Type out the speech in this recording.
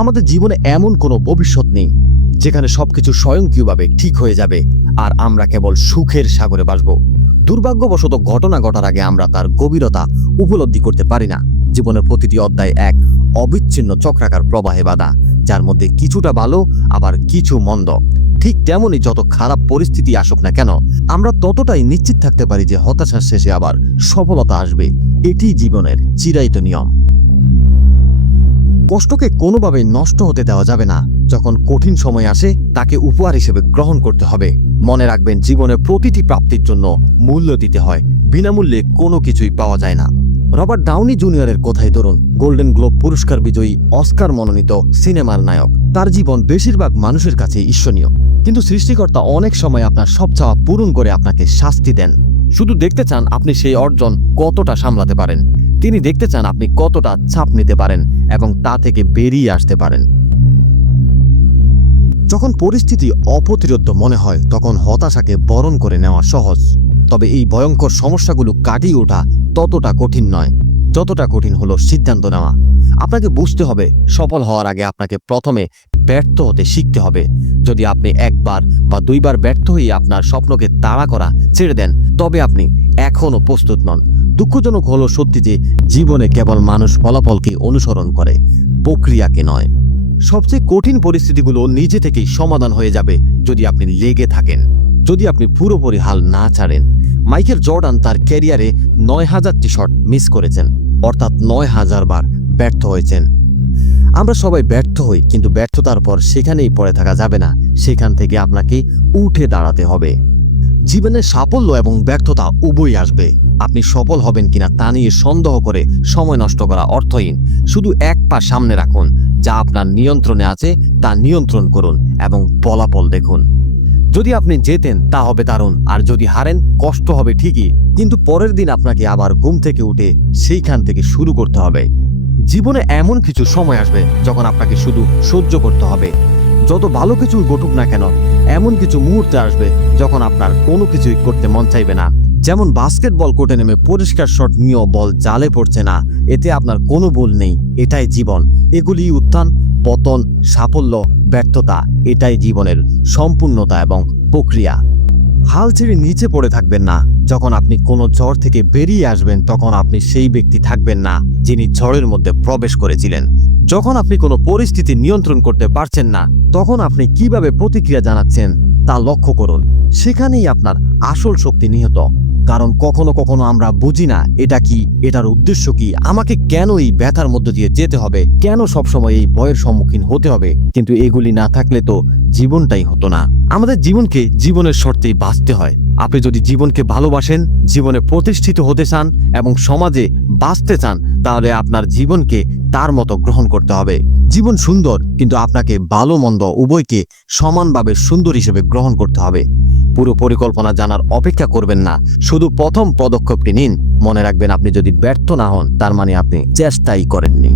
আমাদের জীবনে এমন কোনো ভবিষ্যৎ নেই যেখানে সবকিছু স্বয়ংক্রিয়ভাবে ঠিক হয়ে যাবে আর আমরা কেবল সুখের সাগরে বাসব। দুর্ভাগ্যবশত ঘটনা ঘটার আগে আমরা তার গভীরতা উপলব্ধি করতে পারি না। জীবনের প্রতিটি অধ্যায় এক অবিচ্ছিন্ন চক্রাকার প্রবাহে বাঁধা, যার মধ্যে কিছুটা ভালো আবার কিছু মন্দ। ঠিক তেমনই যত খারাপ পরিস্থিতি আসুক না কেন, আমরা ততটাই নিশ্চিত থাকতে পারি যে হতাশার শেষে আবার সফলতা আসবে। এটি জীবনের চিরায়ত নিয়ম। কষ্টকে কোনোভাবেই নষ্ট হতে দেওয়া যাবে না। যখন কঠিন সময় আসে তাকে উপহার হিসেবে গ্রহণ করতে হবে। মনে রাখবেন, জীবনের প্রতিটি প্রাপ্তির জন্য মূল্য দিতে হয়। বিনামূল্যে কোনো কিছুই পাওয়া যায় না। রবার্ট ডাউনি জুনিয়রের কথাই ধরুন, গোল্ডেন গ্লোব পুরস্কার বিজয়ী, অস্কার মনোনীত সিনেমার নায়ক। তার জীবন বেশিরভাগ মানুষের কাছে ঈর্ষণীয়, কিন্তু সৃষ্টিকর্তা অনেক সময় আপনার সব চাওয়া পূরণ করে আপনাকে শাস্তি দেন। শুধু দেখতে চান আপনি সেই অর্জন কতটা সামলাতে পারেন। তিনি দেখতে চান আপনি কতটা চাপ নিতে পারেন এবং তা থেকে বেরিয়ে আসতে পারেন। যখন পরিস্থিতি অপ্রতিরোধ্য মনে হয় তখন হতাশাকে বরণ করে নেওয়া সহজ, তবে এই ভয়ঙ্কর সমস্যাগুলো কাটিয়ে ওঠা ততটা কঠিন নয় যতটা কঠিন হলো সিদ্ধান্ত নেওয়া। আপনাকে বুঝতে হবে, সফল হওয়ার আগে আপনাকে প্রথমে ব্যর্থ হতে শিখতে হবে। যদি আপনি একবার বা দুইবার ব্যর্থ হয়ে আপনার স্বপ্নকে তাড়া করা ছেড়ে দেন, তবে আপনি এখনও প্রস্তুত নন। দুঃখজনক হলো সত্যি যে জীবনে কেবল মানুষ ফলাফলকে অনুসরণ করে, প্রক্রিয়াকে নয়। সবচেয়ে কঠিন পরিস্থিতিগুলো নিজে থেকেই সমাধান হয়ে যাবে যদি আপনি লেগে থাকেন, যদি আপনি পুরোপুরি হাল না ছাড়েন। মাইকেল জর্ডান তার ক্যারিয়ারে ৯,০০০টি শট মিস করেছেন, অর্থাৎ ৯,০০০ বার ব্যর্থ হয়েছেন। আমরা সবাই ব্যর্থ হই, কিন্তু ব্যর্থতার পর সেখানেই পড়ে থাকা যাবে না। সেখান থেকে আপনাকে উঠে দাঁড়াতে হবে। জীবনে সাফল্য এবং ব্যর্থতা উভয়ই আসবে। আপনি সফল হবেন কিনা তা নিয়ে সন্দেহ করে সময় নষ্ট করা অর্থহীন। শুধু এক পা সামনে রাখুন, যা আপনার নিয়ন্ত্রণে আছে তা নিয়ন্ত্রণ করুন এবং ফলাফল দেখুন। যদি আপনি জেতেন তা হবে দারুণ, আর যদি হারেন কষ্ট হবে ঠিকই, কিন্তু পরের দিন আপনাকে আবার ঘুম থেকে উঠে সেইখান থেকে শুরু করতে হবে। জীবনে এমন কিছু সময় আসবে যখন আপনাকে শুধু সহ্য করতে হবে। যত ভালো কিছু ঘটুক না কেন, এমন কিছু মুহূর্তে আসবে যখন আপনার কোনো কিছুই করতে মন চাইবে না। যেমন বাস্কেটবল কোর্টে নেমে পরিষ্কার শট নিয়েও বল জালে পড়ছে না, এতে আপনার কোনো ভুল নেই। এটাই জীবন। এগুলি উত্থান, পতন, সাফল্য, ব্যর্থতা, এটাই জীবনের সম্পূর্ণতা এবং প্রক্রিয়া। হাল ছেড়ে নিচে পড়ে থাকবেন না। যখন আপনি কোনো ঝড় থেকে বেরিয়ে আসবেন তখন আপনি সেই ব্যক্তি থাকবেন না যিনি ঝড়ের মধ্যে প্রবেশ করেছিলেন। যখন আপনি কোনো পরিস্থিতি নিয়ন্ত্রণ করতে পারছেন না তখন আপনি কিভাবে প্রতিক্রিয়া জানাচ্ছেন তা লক্ষ্য করুন। সেখানেই আপনার আসল শক্তি নিহিত। কারণ কখনো কখনো আমরা বুঝি না এটা কি, এটার উদ্দেশ্য কি, আমাকে কেন এই ব্যথার মধ্য দিয়ে যেতে হবে, কেন সবসময় এই ভয়ের সম্মুখীন হতে হবে। কিন্তু এগুলি না থাকলে তো জীবনটাই হতো না। আমাদের জীবনকে জীবনের শর্তেই বাঁচতে হয়। আপনি যদি জীবনকে ভালোবাসেন, জীবনে প্রতিষ্ঠিত হতে চান এবং সমাজে বাঁচতে চান, তাহলে আপনার জীবনকে তার মতো গ্রহণ করতে হবে। জীবন সুন্দর, কিন্তু আপনাকে ভালো মন্দ উভয়কে সমানভাবে সুন্দর হিসেবে গ্রহণ করতে হবে। পুরো পরিকল্পনা জানার অপেক্ষা করবেন না, শুধু প্রথম পদক্ষেপটি নিন। মনে রাখবেন, আপনি যদি ব্যর্থ না হন তার মানে আপনি চেষ্টাই করেননি।